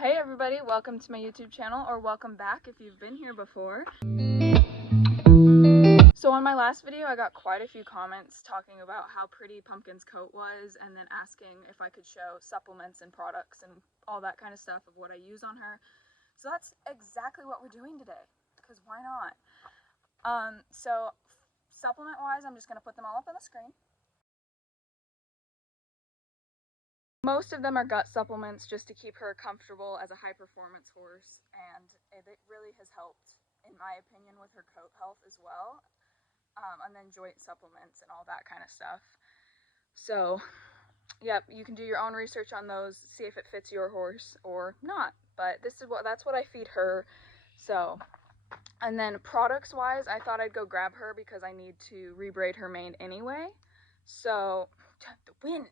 Hey everybody, welcome to my YouTube channel, or welcome back if you've been here before. So on my last video I got quite a few comments talking about how pretty Pumpkin's coat was, and then asking if I could show supplements and products and all that kind of stuff of what I use on her. So that's exactly what we're doing today, because why not? So supplement wise, I'm just going to put them all up on the screen. Most of them are gut supplements just to keep her comfortable as a high performance horse, and it really has helped, in my opinion, with her coat health as well. And then joint supplements and all that kind of stuff. So, yep, you can do your own research on those, see if it fits your horse or not. But that's what I feed her. So, and then products wise, I thought I'd go grab her because I need to rebraid her mane anyway. So, the wind.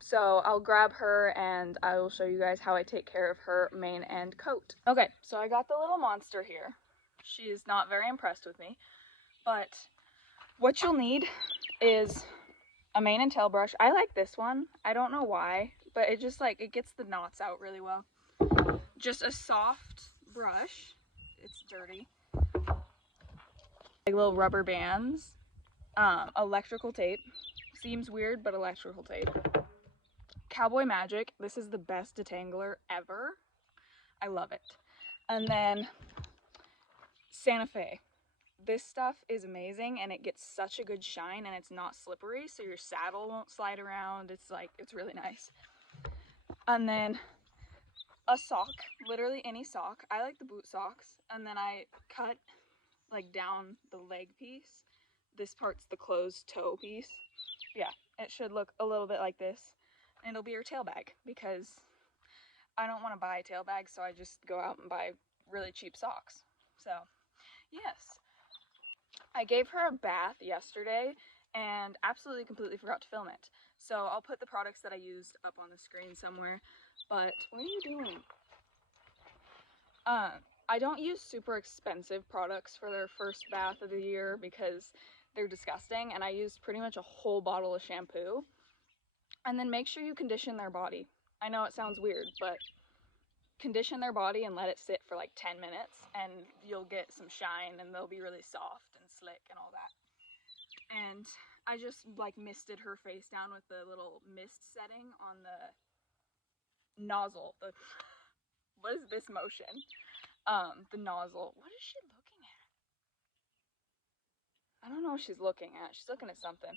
So I'll grab her and I will show you guys how I take care of her mane and coat. Okay, so I got the little monster here. She is not very impressed with me, but what you'll need is a mane and tail brush. I like this one. I don't know why, but it just it gets the knots out really well. Just a soft brush. It's dirty. Like little rubber bands. Electrical tape. Seems weird, but electrical tape. Cowboy Magic. This is the best detangler ever. I love it. And then Santa Fe. This stuff is amazing, and it gets such a good shine, and it's not slippery, so your saddle won't slide around. It's really nice. And then a sock, literally any sock. I like the boot socks, and then I cut down the leg piece. This part's the closed toe piece. Yeah, it should look a little bit like this, and it'll be your tail bag, because I don't want to buy a tail bag, so I just go out and buy really cheap socks. So, yes. I gave her a bath yesterday and absolutely completely forgot to film it. So I'll put the products that I used up on the screen somewhere. But what are you doing? I don't use super expensive products for their first bath of the year because they're disgusting, and I used pretty much a whole bottle of shampoo. And then make sure you condition their body. I know it sounds weird, but condition their body and let it sit for like 10 minutes and you'll get some shine, and they'll be really soft and slick and all that. And I just misted her face down with the little mist setting on the nozzle. What is this motion? The nozzle. What is she looking at? I don't know what she's looking at. She's looking at something.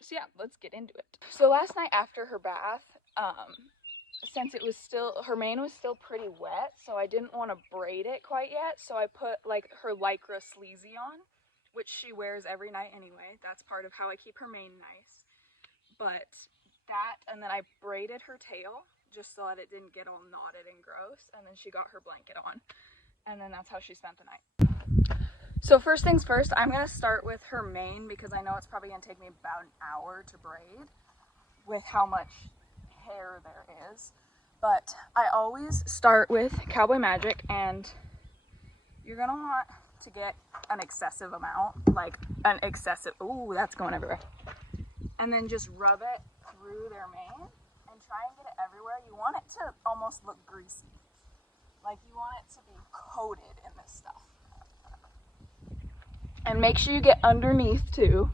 So yeah, let's get into it. So last night after her bath, since it was her mane was still pretty wet, so I didn't want to braid it quite yet, so I put her lycra sleazy on, which she wears every night anyway. That's part of how I keep her mane nice. But that, and then I braided her tail just so that it didn't get all knotted and gross, and then she got her blanket on, and then that's how she spent the night. So first things first, I'm going to start with her mane because I know it's probably going to take me about an hour to braid with how much hair there is. But I always start with Cowboy Magic, and you're going to want to get an excessive amount, ooh, that's going everywhere. And then just rub it through their mane and try and get it everywhere. You want it to almost look greasy. You want it to be coated in this stuff. And make sure you get underneath too.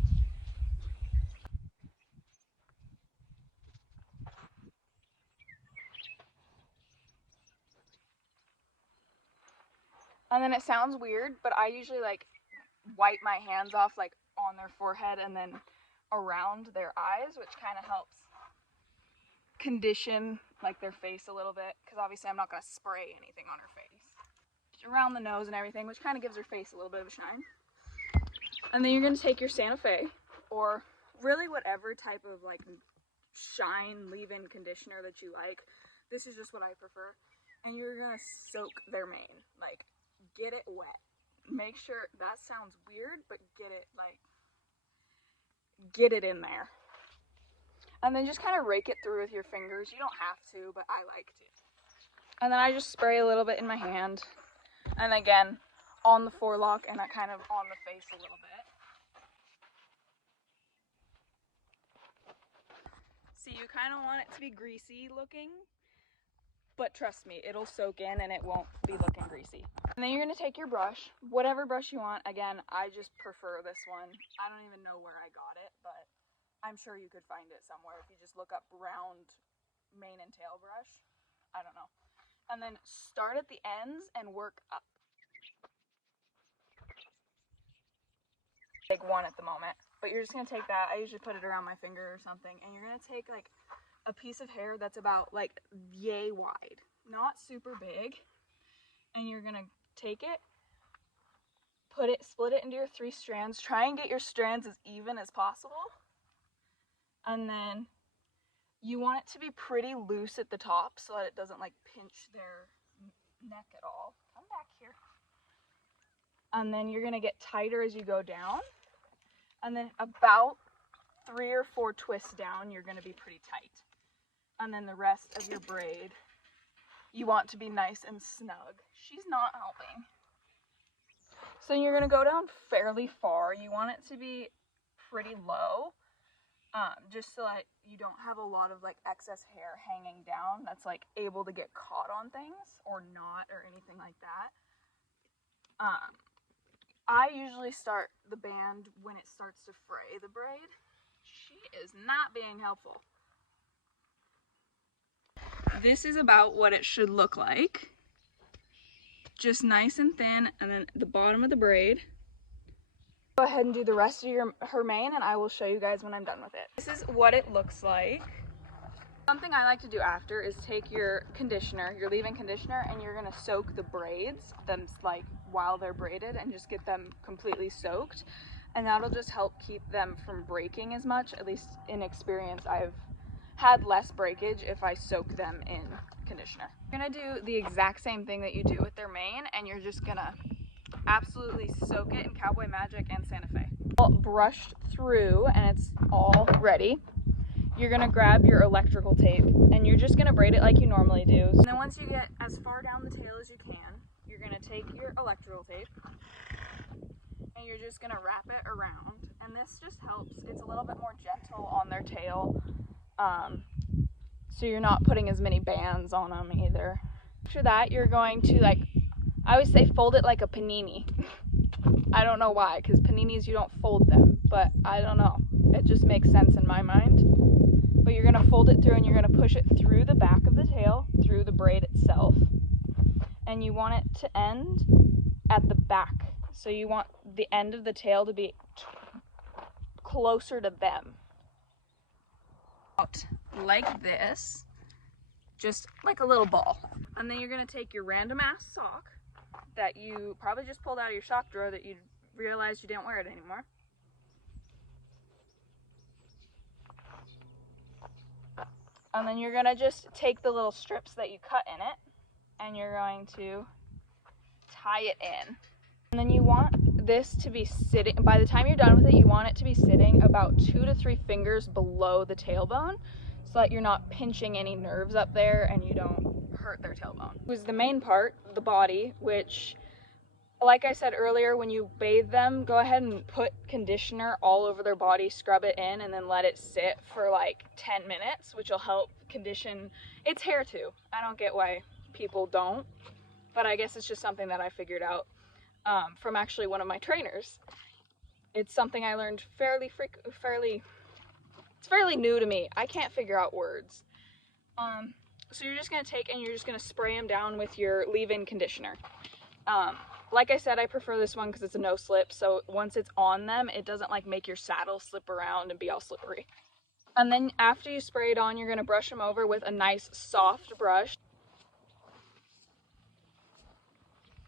And then it sounds weird, but I usually wipe my hands off on their forehead and then around their eyes, which kind of helps condition their face a little bit, because obviously I'm not going to spray anything on her face. Around the nose and everything, which kind of gives her face a little bit of a shine. And then you're going to take your Santa Fe, or really whatever type of shine leave-in conditioner that you like. This is just what I prefer. And you're going to soak their mane. Get it wet. Make sure, that sounds weird, but get it in there. And then just kind of rake it through with your fingers. You don't have to, but I like to. And then I just spray a little bit in my hand. And again, on the forelock and kind of on the face a little bit. See, you kind of want it to be greasy looking, but trust me, it'll soak in and it won't be looking greasy. And then you're gonna take your brush, whatever brush you want. Again, I just prefer this one. I don't even know where I got it, but I'm sure you could find it somewhere if you just look up round mane and tail brush. I don't know. And then start at the ends and work up. Big one at the moment, but you're just gonna take that. I usually put it around my finger or something, and you're gonna take like a piece of hair that's about like yay wide, not super big, and you're gonna take it, split it into your 3 strands. Try and get your strands as even as possible. And then you want it to be pretty loose at the top so that it doesn't like pinch their neck at all. Come back here. And then you're gonna get tighter as you go down. And then about 3 or 4 twists down, you're gonna be pretty tight. And then the rest of your braid, you want to be nice and snug. She's not helping. So you're gonna go down fairly far. You want it to be pretty low, just so that you don't have a lot of like excess hair hanging down that's like able to get caught on things or not or anything like that. I usually start the band when it starts to fray the braid. She is not being helpful. This is about what it should look like. Just nice and thin, and then the bottom of the braid. Go ahead and do the rest of her mane, and I will show you guys when I'm done with it. This is what it looks like. Something I like to do after is take your conditioner, your leave-in conditioner, and you're gonna soak the braids, them like while they're braided, and just get them completely soaked. And that'll just help keep them from breaking as much. At least in experience, I've had less breakage if I soak them in conditioner. You're gonna do the exact same thing that you do with their mane, and you're just gonna absolutely soak it in Cowboy Magic and Santa Fe. All brushed through and it's all ready. You're gonna grab your electrical tape and you're just gonna braid it like you normally do. And then once you get as far down the tail as you can, you're gonna take your electrical tape and you're just gonna wrap it around. And this just helps. It's a little bit more gentle on their tail. So you're not putting as many bands on them either. After that, you're going to I always say fold it like a panini. I don't know why, because paninis you don't fold them, but I don't know. It just makes sense in my mind. But you're gonna fold it through and you're gonna push it through the back of the tail, through the braid itself. And you want it to end at the back. So you want the end of the tail to be closer to them. Out like this, just like a little ball. And then you're gonna take your random ass sock that you probably just pulled out of your sock drawer that you realized you didn't wear it anymore. And then you're gonna just take the little strips that you cut in it and you're going to tie it in. And then you want this to be sitting, by the time you're done with it, you want it to be sitting about 2 to 3 fingers below the tailbone so that you're not pinching any nerves up there and you don't hurt their tailbone. It was the main part, the body, which, like I said earlier, when you bathe them, go ahead and put conditioner all over their body, scrub it in, and then let it sit for like 10 minutes, which will help condition its hair too. I don't get why people don't, but I guess it's just something that I figured out from actually one of my trainers. It's something I learned it's fairly new to me. I can't figure out words. So you're just gonna take and you're just gonna spray them down with your leave-in conditioner. Like I said, I prefer this one because it's a no slip, so once it's on them, it doesn't like make your saddle slip around and be all slippery. And then after you spray it on, you're gonna brush them over with a nice soft brush.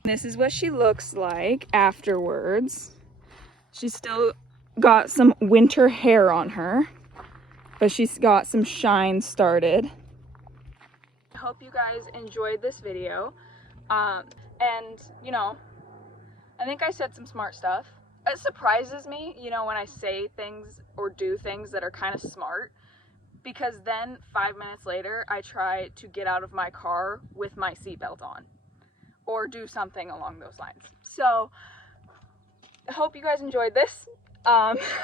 This is what she looks like afterwards. She's still got some winter hair on her, but she's got some shine started. I hope you guys enjoyed this video. And, you know, I think I said some smart stuff. It surprises me, you know, when I say things or do things that are kind of smart, because then 5 minutes later, I try to get out of my car with my seatbelt on or do something along those lines. So I hope you guys enjoyed this. If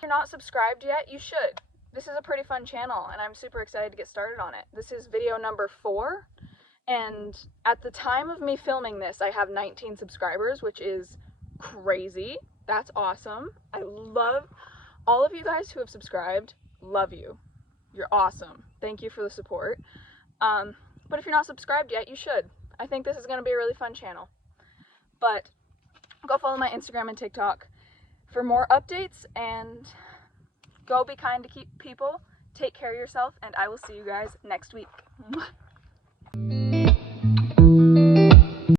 you're not subscribed yet, you should. this is a pretty fun channel and I'm super excited to get started on it. This is video number 4, and at the time of me filming this, I have 19 subscribers, which is crazy. That's awesome. I love all of you guys who have subscribed. Love you. You're awesome. Thank you for the support. But if you're not subscribed yet, you should. I think this is going to be a really fun channel. But go follow my Instagram and TikTok for more updates, and go be kind to people. Take care of yourself, and I will see you guys next week.